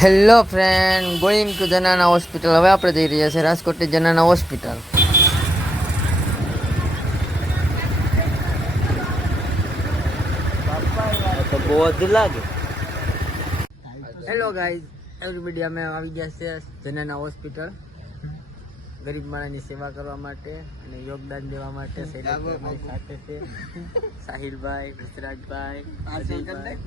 Hello friend, going to જનાના hospital. હવે આપણે જઈ રહ્યા છીએ રાજકોટની જનાના હોસ્પિટલ. તો બહુ જ લાગે. હેલો ગાઈઝ, એવરીબડી, અમે આવી ગયા છે જનાના હોસ્પિટલ ગરીબ માણસની સેવા કરવા માટે અને યોગદાન દેવા માટે. શૈલેષભાઈ સાથે છે, સાહિલભાઈ, વિસરાજભાઈ, અજયભાઈ.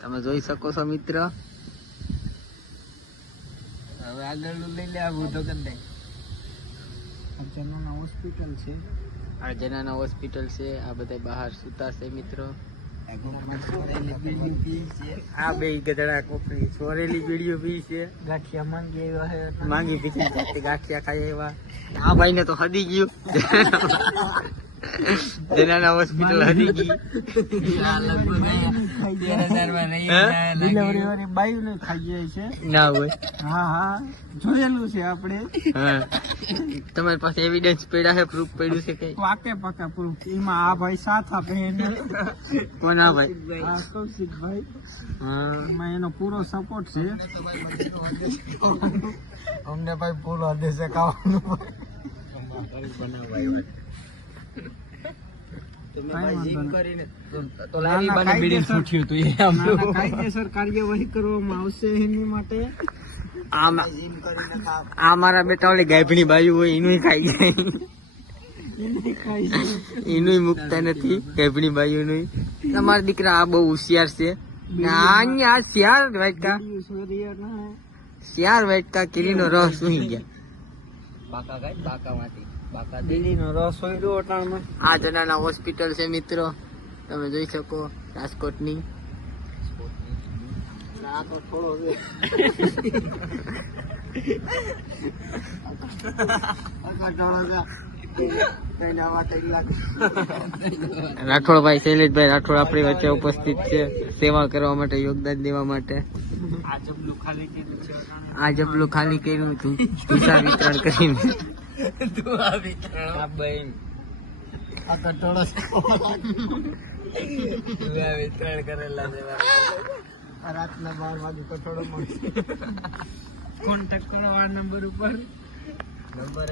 તમે જોઈ શકો છો મિત્ર. હવે આગળ લઈ લે. આવું તો કરી દે. જનાના હોસ્પિટલ છે. આ જનાના હોસ્પિટલ છે. આ બધા બહાર સુતા છે મિત્રો. આ બે ગધડા કોપરી સોરેલી બીડીઓ પી છે. ગાંઠિયા માંગી આવ્યા છે. માંગી પીછી જાતે ગાંઠિયા ખાઈ આવ્યા. આ ભાઈ ને તો હદી ગયું. જનાના હોસ્પિટલ હદી ગઈ. ડિલિવરી વાળી બાયું ને ખાઈ જાય છે. ના હોય. હા જોયેલું છે આપણે. હા, તમારી પાસે એવિડન્સ પડ્યા છે? પ્રૂફ પડ્યું છે કઈ? પાકે પાકા પ્રૂફ. એમાં આ ભાઈ સાથ આપે એને. કોણ આ ભાઈ? આ કૌશિકભાઈ. હા, એમાં એનો પૂરો સપોર્ટ છે. અમને ભાઈ ફૂલ આદેશે ખાવાનું. કાયદેસર કાર્યવાહી કરવામાં આવશે એની માટે. આ મારા બેટા ઓલી ગાયભણી બાજુ હોય એનું ખાઈ જાય. એનું મુકતા નથી ગાયભણી બાજુ નું. તમારા દીકરા આ બહુ હોશિયાર છે. શિયાર વાટકા કેરીનો રસ સુઈ ગયા. બાકા ગાય બાકા માંથી દિલ્હીનો રસ હોય રહ્યો અટાણમાં. આ જનાના હોસ્પિટલ છે મિત્રો, તમે જોઈ શકો રાજકોટની. આ તો થોડો રાઠોડભાઈ, શૈલેષભાઈ રાઠોડ આપણી વચ્ચે ઉપસ્થિત છે સેવા કરવા માટે, યોગદાન દેવા માટે. આ જબલું ખાલી કર્યું હતું પૈસા વિતરણ કરીને. રાતના 12 વાગે કઠોળો મળશે. કોન્ટેક્ટ કરો આ નંબર ઉપર. નંબર